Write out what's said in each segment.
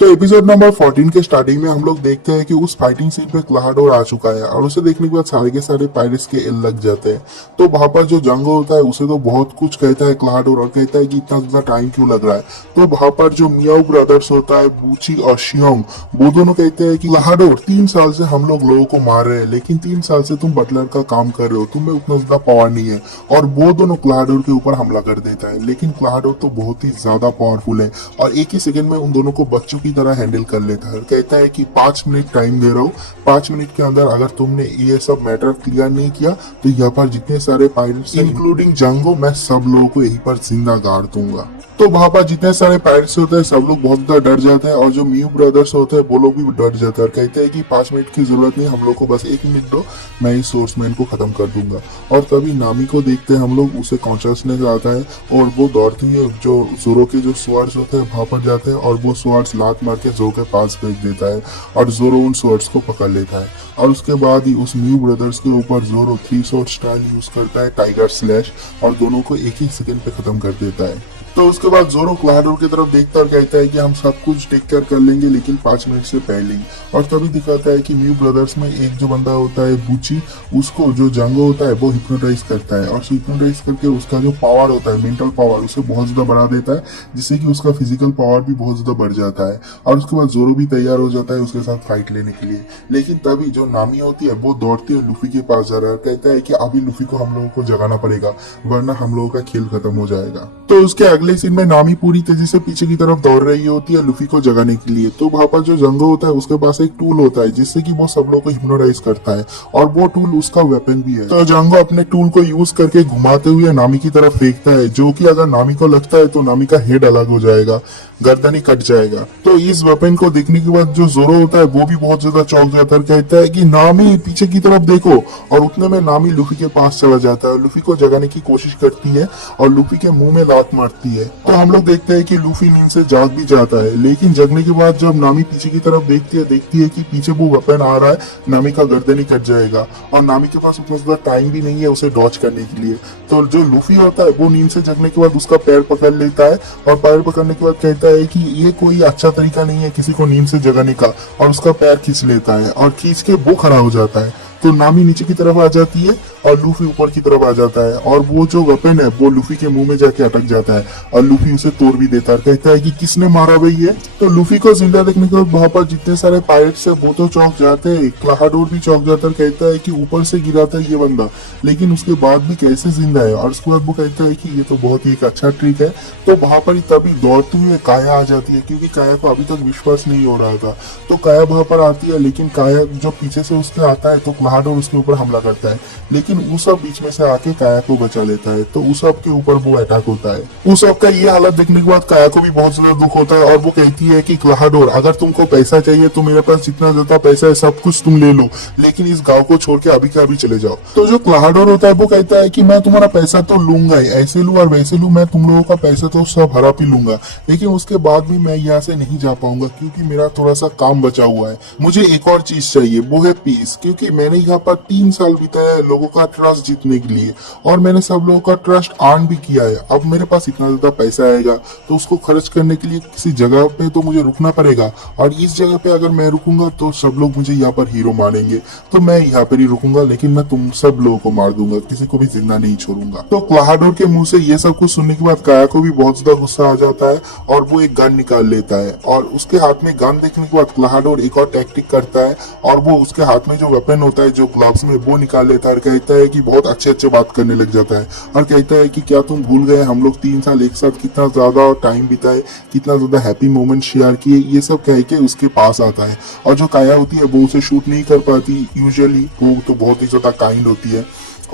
तो episode number 14 के starting में हम लोग देखते हैं कि उस फाइटिंग सीन पे क्लाहाडोर आ चुका है और उसे देखने के बाद सारे के सारे पायरेट्स के एल लग जाते हैं। तो वहां पर जो जंगो होता है उसे तो बहुत कुछ कहता है क्लाहाडोर और कहता है कि इतना ज्यादा टाइम क्यों लग रहा है। तो वहां पर जो मियाओ ब्रदर्स होता है बूची और शियोंग, वो दोनों कहते हैं कि क्लाहाडोर 3 साल से हम लोग लोगों को मार रहे हैं, लेकिन 3 साल से तुम बटलर का काम कर रहे हो, तुम्हें उतना ज्यादा पावर नहीं है। और वो दोनों क्लाहाडोर के ऊपर हमला कर देता है, लेकिन क्लाहाडोर तो बहुत ही ज्यादा पावरफुल है और एक ही सेकंड में उन दोनों को बच्चों की तरह हैंडल कर लेता है। कहता है कि 5 मिनट टाइम दे रहा हूँ, 5 मिनट के अंदर अगर तुमने ये सब मैटर क्लियर नहीं किया तो यहाँ पर जितने सारे पायरेट्स इंक्लूडिंग जंगो, मैं सब लोगों को यहीं पर जिंदा गाड़ दूंगा। तो वहां पर जितने सारे पायरेट्स होते हैं सब लोग बहुत ज्यादा डर जाते हैं और जो म्यू ब्रदर्स होते हैं वो लोग भी डर जाते हैं और कहते हैं कि 5 मिनट की जरूरत नहीं, हम लोग को बस 1 मिनट दो, मैं इस सोर्समैन को खत्म कर दूंगा। और तभी नामी को देखते हैं हम लोग, उसे कॉन्शियसनेस आता है और वो दौड़ती है जो जोरो के जो स्वर्ड्स होते हैं वहां पर जाते हैं और वो स्वर्ड्स लात मार के जोरो के पास फेंक देता है और जोरो उन स्वर्ड्स को पकड़ लेता है। और उसके बाद ही उस म्यू ब्रदर्स के ऊपर जोरो 3 शॉट स्टाइल यूज करता है, टाइगर स्लैश, और दोनों को एक ही सेकंड पे खत्म कर देता है। तो उसके बाद जोरो क्लाहाडोर की तरफ देखता और कहता है कि हम सब कुछ टेक केयर कर लेंगे, लेकिन 5 मिनट से पहले ही। और तभी दिखाता है कि म्यू ब्रदर्स में एक जो बंदा होता है बूची, उसको जो जंगो होता है वो हिप्नोटाइज करता है और हिप्नोटाइज करके उसका जो पावर होता है, मेंटल पावर, उसे बहुत ज्यादा बढ़ा देता है, जिससे कि उसका फिजिकल पावर भी बहुत ज्यादा बढ़ जाता है। और उसके बाद जोरो भी तैयार हो जाता है उसके साथ फाइट लेने के लिए। लेकिन तभी जो नामी होती है वो दौड़ती है लूफी के पास जा रहा है, कहता है कि अभी लूफी को हम लोगों को जगाना पड़ेगा वरना हम लोगों का खेल खत्म हो जाएगा। तो उसके अगले सीन में नामी पूरी तेजी से पीछे की तरफ दौड़ रही होती है लूफी को जगाने के लिए। तो वहां पर जो जंगो होता है उसके पास एक टूल होता है जिससे कि वो सब लोग को हिप्नोटाइज करता है और वो टूल उसका वेपन भी है। तो जंगो अपने टूल को यूज करके घुमाते हुए नामी की तरफ फेंकता है, जो कि अगर नामी को लगता है तो नामी का हेड अलग हो जाएगा, गर्दन ही कट जाएगा। तो इस वेपन को देखने के बाद जो जोरो होता है वो भी बहुत ज्यादा चौंक जाता है, कहता है कि नामी पीछे की तरफ देखो। और उतने में नामी लूफी के पास चला जाता है, लूफी को जगाने की कोशिश करती है और लूफी के मुंह में लात मारती है। तो हम लोग देखते हैं कि लूफी नींद से जाग भी जाता है, लेकिन जगने के बाद जब नामी पीछे की तरफ देखती है कि पीछे वो वेपन आ रहा है, नामी का गर्दन ही कट जाएगा और नामी के पास उतना ज्यादा टाइम भी नहीं है उसे डॉच करने के लिए। तो जो लूफी होता है वो नींद से जगने के बाद उसका पैर पकड़ लेता है और पैर पकड़ने के बाद कहता है कि ये कोई अच्छा तरीका नहीं है किसी को नींद से जगाने का, और उसका पैर खींच लेता है और खींच के वो खड़ा हो जाता है। तो नामी नीचे की तरफ आ जाती है और लूफी ऊपर की तरफ आ जाता है और वो जो वेपन है वो लूफी के मुंह में जाके अटक जाता है और लूफी उसे तोड़ भी देता है, कहता है कि किसने मारा भाई ये। तो लूफी को जिंदा देखने के बाद वहां पर जितने सारे पायरेट्स है वो तो चौंक जाते हैं, क्लाहाडोर भी चौंक जाता है, कहता है कि ऊपर से गिरा था ये बंदा, लेकिन उसके बाद भी कैसे जिंदा है। और उसके बाद वो कहता है कि ये तो बहुत ही एक अच्छा ट्रिक है। तो वहां पर ही तभी दौड़ते हुए काया आ जाती है, क्योंकि काया को अभी तक विश्वास नहीं हो रहा था। तो काया वहां पर आती है, लेकिन काया जो पीछे से उसके आता है तो क्लाहाडोर उसके ऊपर हमला करता है, लेकिन उसब बीच में से आके काया को बचा लेता है। तो उसब के ऊपर वो अटैक होता है। उसब का ये हालत देखने के बाद काया को भी बहुत ज्यादा दुख होता है और वो कहती है कि क्लाहाडोर अगर तुमको पैसा चाहिए तो मेरे पास जितना ज्यादा पैसा है सब कुछ तुम ले लो, लेकिन इस गांव को छोड़ के अभी के अभी चले जाओ। तो जो क्लाहाडोर होता है वो कहता है कि मैं तुम्हारा पैसा तो लूंगा ही, ऐसे लू और वैसे लू, मैं तुम लोगों का पैसा तो सब हड़प ही लूंगा, लेकिन उसके बाद भी मैं यहाँ से नहीं जा पाऊंगा क्योंकि मेरा थोड़ा सा काम बचा हुआ है। मुझे एक और चीज चाहिए, वो है पीस, क्योंकि मैंने यहाँ पर 3 साल बिताया है लोगों का ट्रस्ट जीतने के लिए और मैंने सब लोगों का ट्रस्ट अर्न भी किया है। अब मेरे पास इतना ज्यादा पैसा आएगा तो उसको खर्च करने के लिए किसी जगह पे तो मुझे रुकना पड़ेगा, और इस जगह पे अगर मैं रुकूंगा तो सब लोग मुझे यहाँ पर हीरो मानेंगे, तो मैं यहाँ पर ही रुकूंगा, लेकिन मैं तुम सब लोगों को मार दूंगा, किसी को भी जिंदा नहीं छोड़ूंगा। तो क्लाहाडोर के मुंह से ये सब कुछ सुनने के बाद काया को भी बहुत ज्यादा गुस्सा आ जाता है और वो एक गन निकाल लेता है और उसके हाथ में गन देखने के बाद क्लाहाडोर एक और टैक्टिक करता है और वो उसके हाथ में जो वेपन होता है जो ग्लव्स में वो निकाल लेता है और कहता है कि बहुत अच्छे अच्छे बात करने लग जाता है और कहता है कि क्या तुम भूल गए हम लोग 3 साल एक साथ कितना ज्यादा टाइम बिताए, कितना ज्यादा हैप्पी मोमेंट शेयर किए। ये सब कह के उसके पास आता है और जो काया होती है वो उसे शूट नहीं कर पाती यूजुअली, वो तो बहुत ही ज्यादा काइंड होती है।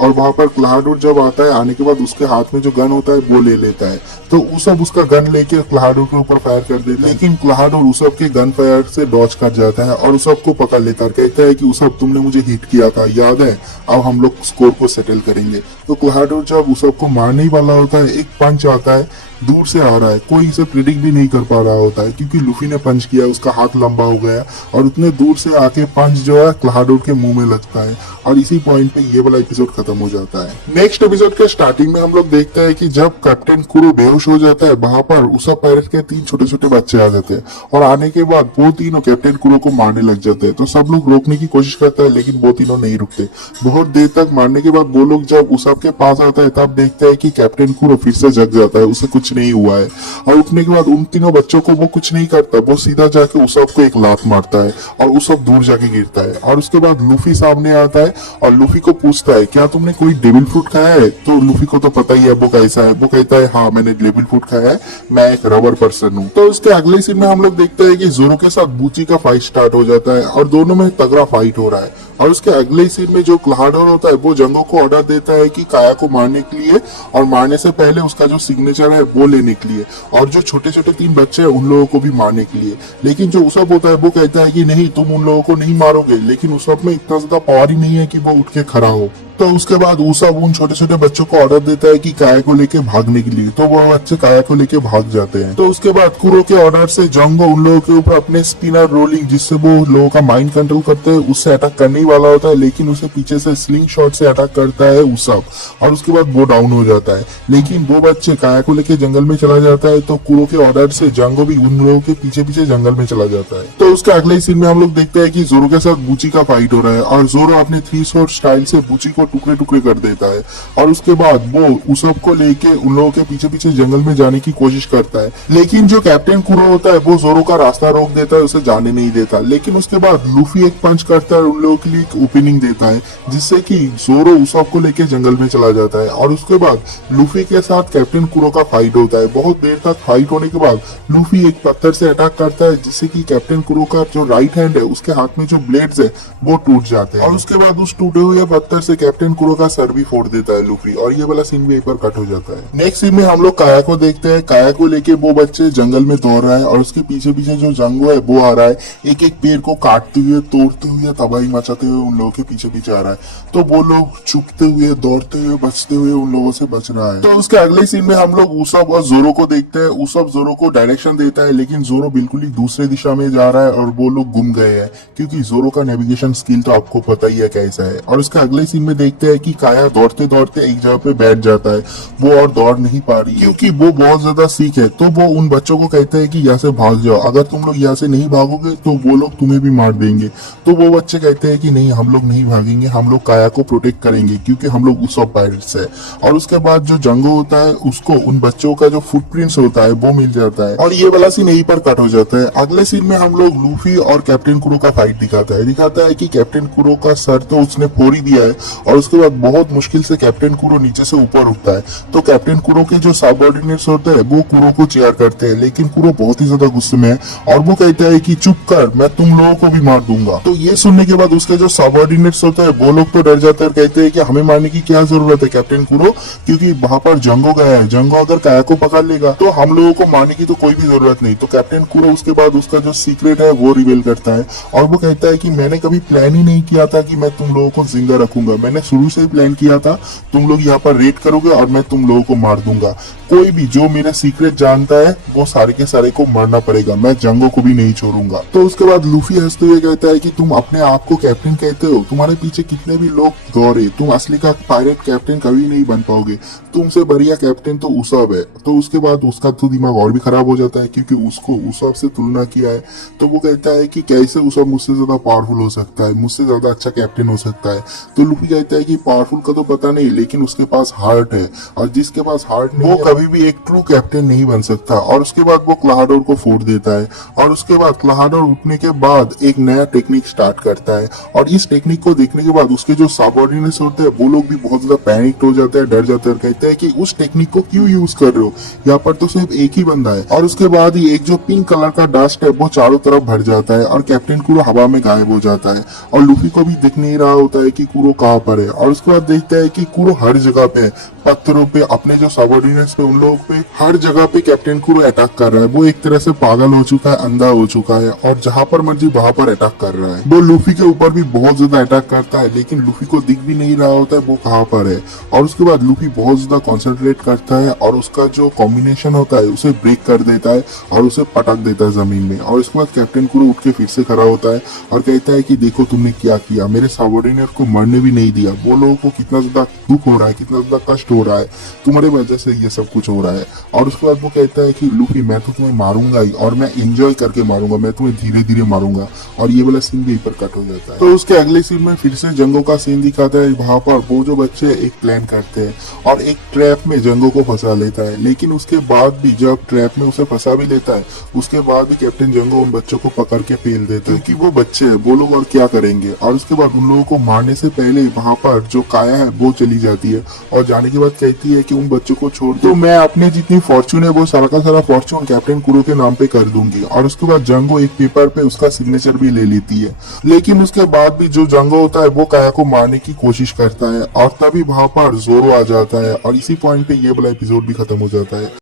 और वहां पर क्लाहाडोर जब आता है, आने के बाद उसके हाथ में जो गन होता है वो ले लेता है, तो उसब उसका गन लेके क्लाहाडोर के ऊपर फायर कर देता है, लेकिन क्लाहाडोर उसब के गन फायर से डॉच कर जाता है और उसब को पकड़ लेता है, कहता है कि उसब तुमने मुझे हिट किया था याद है, अब हम लोग स्कोर को सेटल करेंगे। तो क्लाहाडोर जब उसब को मारने ही वाला होता है, एक पंच आता है दूर से आ रहा है, कोई इसे प्रिडिक्ट भी नहीं कर पा रहा होता है क्योंकि लूफी ने पंच किया, उसका हाथ लंबा हो गया और उतने दूर से आके पंच जो है क्लाडोर के मुंह में लगता है और इसी पॉइंट पे ये वाला एपिसोड खत्म हो जाता है। नेक्स्ट एपिसोड के स्टार्टिंग में हम लोग देखते हैं कि जब कैप्टन कुरो बेहोश हो जाता है, वहां पर उसा पायरेट के 3 छोटे छोटे बच्चे आ जाते हैं और आने के बाद वो तीनों कैप्टन कुरो को मारने लग जाते हैं। तो सब लोग रोकने की कोशिश करता है लेकिन वो तीनों नहीं रुकते। बहुत देर तक मारने के बाद वो लोग जब उसाब के पास आता है तब देखते हैं कि कैप्टन कुरो फिर से जग जाता है, उसे कुछ नहीं हुआ है। और उठने के बाद उन तीनों बच्चों को वो कुछ नहीं करता, वो सीधा जाके उसाब को एक लात मारता है और उसाब दूर जाके गिरता है। और उसके बाद लूफी सामने आता है और लूफी को पूछता है क्या तुमने कोई डेविल फ्रूट खाया है? तो लूफी को तो पता ही है वो कैसा है। वो कहता है हाँ मैंने डेविल फ्रूट खाया है, मैं एक रबर पर्सन हूँ। तो उसके अगले सीन में हम लोग देखते हैं कि जोरो के साथ बूची का फाइट स्टार्ट हो जाता है और दोनों में तगड़ा फाइट हो रहा है। और उसके अगले सीन में जो क्लाडोर होता है वो जंगो को ऑर्डर देता है कि काया को मारने के लिए और मारने से पहले उसका जो सिग्नेचर है वो लेने के लिए और जो छोटे छोटे 3 बच्चे हैं उन लोगों को भी मारने के लिए। लेकिन जो उसब होता है वो कहता है कि नहीं तुम उन लोगों को नहीं मारोगे, लेकिन उसब में इतना ज्यादा पावर ही नहीं है कि वो उठ के खड़ा हो। तो उसके बाद उसब उन छोटे छोटे बच्चों को ऑर्डर देता है कि काया को लेके भागने के लिए, तो वो बच्चे काया को लेके भाग जाते हैं। तो उसके बाद कुरो के ऑर्डर से जंगो उन लोगों के ऊपर अपने स्पिनर रोलिंग जिससे वो लोगों का माइंड कंट्रोल करते हैं उससे अटैक करने ही वाला होता है, लेकिन उसे पीछे से स्लिंग शॉट से अटैक करता है उसब और उसके बाद वो डाउन हो जाता है। लेकिन वो बच्चे काया को लेके जंगल में चला जाता है तो कुरो के ऑर्डर से जंगो भी उन लोगों के पीछे पीछे जंगल में चला जाता है। तो उसके अगले सीन में हम लोग देखते हैं कि जोरो के साथ बूची का फाइट हो रहा है और जोरो अपने 3 शॉट स्टाइल से बूची को टुकड़े टुकड़े कर देता है और उसके बाद वो उसब को लेके उन लोगों के पीछे पीछे जंगल में जाने की कोशिश करता है। लेकिन जो कैप्टन कुरो होता है वो जोरो का रास्ता रोक देता है, उसे जाने नहीं देता। लेकिन उसके बाद लूफी एक पंच करता है, उन लोगों के लिए एक ओपनिंग देता है जिससे कि जोरो उसब को लेके जंगल में चला जाता है और उसके बाद लूफी के साथ कैप्टन कुरो का फाइट होता है। बहुत देर तक फाइट होने के बाद लूफी एक पत्थर से अटैक करता है जिससे कि कैप्टन कुरो का जो राइट हैंड है उसके हाथ में जो ब्लेड्स है वो टूट जाते हैं और उसके बाद उस टूटे हुए पत्थर से कैप्टन कुरो का सर भी फोड़ देता है लूफी और ये वाला सीन भी एक बार कट हो जाता है। नेक्स्ट सीन में हम लोग काया को देखते हैं। काया को लेके वो बच्चे जंगल में दौड़ रहा है और उसके पीछे पीछे जो जंगो है वो आ रहा है, एक एक पेड़ को काटते हुए तोड़ते हुए तबाही मचाते हुए उन लोगों के पीछे पीछे आ रहा है। तो वो लोग चुपते हुए दौड़ते हुए बचते हुए उन लोगों से बच रहा है। तो उसके अगले सीन में हम लोग उसब और जोरो को देखते हैं। उसब जोरो को डायरेक्शन देता है लेकिन जोरो बिल्कुल ही दूसरे दिशा में जा रहा है और वो लोग गुम गए हैं क्योंकि जोरो का नेविगेशन स्किल तो आपको पता ही है कैसा है। और उसके अगले सीन में देखते हैं कि काया दौड़ते दौड़ते एक जगह पे बैठ जाता है, वो और दौड़ नहीं पा रही क्योंकि वो बहुत ज्यादा सीख है। तो वो उन बच्चों को कहते हैं कि यहाँ से भाग जाओ, अगर तुम लोग यहाँ से नहीं भागोगे तो वो लोग तुम्हें भी मार देंगे। तो वो बच्चे कहते हैं कि नहीं हम लोग नहीं भागेंगे, हम लोग काया को प्रोटेक्ट करेंगे क्योंकि हम लोग उसब पायरेट्स है। और उसके बाद जो जंगो होता है उसको उन बच्चों का जो फुटप्रिंट्स होता है वो मिल जाता है और ये वाला सीन यहीं पर कट हो जाता है। अगले सीन में हम लोग लूफी और कैप्टन कुरो का फाइट दिखाता है कि कैप्टन कुरो का सर तो उसने फोड़ ही दिया है और उसके बाद बहुत मुश्किल से कैप्टन कुरो नीचे से ऊपर उठता है। तो कैप्टन कुरो के जो सबऑर्डिनेट्स होते हैं वो कुरो को चेयर करते हैं लेकिन कुरो बहुत ही ज्यादा गुस्से में है और वो कहता है कि चुप कर, मैं तुम लोगों को भी मार दूंगा। तो ये सुनने के बाद उसके जो सबऑर्डिनेट्स होते हैं वो लोग तो डर जाते हैं और कहते हैं कि हमें मारने की क्या जरूरत है कैप्टन कुरो, क्योंकि वहां पर जंगो गया है, जंगो अगर काया को पकड़ लेगा तो हम लोगों को मारने की तो कोई भी जरूरत नहीं। तो कैप्टन कुरो उसके बाद उसका जो सीक्रेट है वो रिवील करता है और वो कहता है कि मैंने कभी प्लान ही नहीं किया था कि मैं तुम लोगों को जिंदा रखूंगा, मैंने शुरू से ही प्लान किया था तुम लोग यहाँ पर रेड करोगे और मैं तुम लोगों को मार दूंगा। कोई भी जो मेरा सीक्रेट जानता है वो सारे के सारे को मरना पड़ेगा, मैं जंगो को भी नहीं छोड़ूंगा। तो उसके बाद लूफी हंसते हुए कहता है कि तुम अपने आप को कैप्टन कहते हो, तुम्हारे पीछे कितने भी लोग दौड़े, तुम असली का पायरेट कैप्टन कभी नहीं बन पाओगे, तुमसे बढ़िया कैप्टन तो उसब है। तो उसके बाद उसका तो दिमाग और भी खराब हो जाता है क्योंकि उसको उसब से तुलना किया है। तो वो कहता है कि कैसे उसब मुझसे ज्यादा पावरफुल हो सकता है, मुझसे ज्यादा अच्छा कैप्टन हो सकता है। तो लूफी कहता है कि पावरफुल का तो पता नहीं लेकिन उसके पास हार्ट है और जिसके पास हार्ट नहीं वो कभी भी एक ट्रू कैप्टन नहीं बन सकता। और उसके बाद वो क्लाडोर को फोड़ देता है और उसके बाद क्लाडोर उठने के बाद एक नया टेक्निक स्टार्ट करता है और इस टेक्निक को देखने के बाद उसके जो सबऑर्डिनेट्स होते हैं वो लोग भी बहुत ज्यादा पैनिक हो जाते हैं, डर जाते हैं और कहते हैं कि उस टेक्निक को क्यों यूज कर रहे हो, यहाँ पर तो सिर्फ एक ही बंदा है। और उसके बाद ही एक जो पिंक कलर का डस्ट है वो चारों तरफ भर जाता है और कैप्टन कुरो हवा में गायब हो जाता है और लूफी को भी दिख नहीं रहा होता है कि कुरो कहाँ पर है। और उसके बाद देखते हैं कि कुरो हर जगह पे पत्थरों पे अपने जो सबॉर्डिनेट्स पे उन लोगों पे हर जगह पे कैप्टन कुरो अटैक कर रहा है। वो एक तरह से पागल हो चुका है, अंधा हो चुका है और जहां पर मर्जी वहां पर अटैक कर रहा है। वो लूफी के ऊपर भी बहुत ज्यादा अटैक करता है, लेकिन लूफी को दिख भी नहीं रहा होता है वो कहाँ पर है। और उसके बाद लूफी बहुत ज्यादा कॉन्सेंट्रेट करता है और उसका जो कॉम्बिनेशन होता है उसे ब्रेक कर देता है और उसे पटक देता है जमीन में। और उसके बाद कैप्टन कुरो उठ के फिर से खड़ा होता है और कहता है कि देखो तुमने क्या किया, मेरे सबॉर्डिनेट को मरने भी नहीं दिया। वो लोगों को कितना ज्यादा दुख हो रहा है, कितना ज्यादा कष्ट हो रहा है, तुम्हारे वजह से ये सब कुछ हो रहा है। और उसके बाद वो कहता है कि लूफी मैं तो तुम्हें मारूंगा ही, और मैं एंजॉय करके मारूंगा, मैं तुम्हें धीरे धीरे मारूंगा। और ये वाला सीन भी पर कट हो जाता है। तो उसके अगले सीन में फिर से जंगो का सीन दिखाता है। वहां पर वो जो बच्चे एक प्लान करते हैं और एक ट्रैप में जंगो को फंसा लेता है, लेकिन उसके बाद भी जब ट्रैप में उसे फंसा भी लेता है उसके बाद भी कैप्टन जंगो उन बच्चों को पकड़ के पेल देता है, क्योंकि वो बच्चे हैं, वो लोग और क्या करेंगे। और उसके बाद उन लोगों को मारने से पहले वहां पर जो काया है वो चली जाती है और जाने के बाद कहती है कि उन बच्चों को छोड़ दो, मैं अपने जितनी फॉर्च्यून है वो सारा का सारा फॉर्च्यून कैप्टन कुरो के नाम पे कर दूंगी। और उसके बाद जंगो एक पेपर पे उसका सिग्नेचर भी ले लेती है, लेकिन उसके बाद भी जो जंगो होता है वो काया को मारने की कोशिश करता है और तभी वहां पर जोरो आ जाता है और इसी पॉइंट पे ये वाला एपिसोड भी खत्म हो जाता है।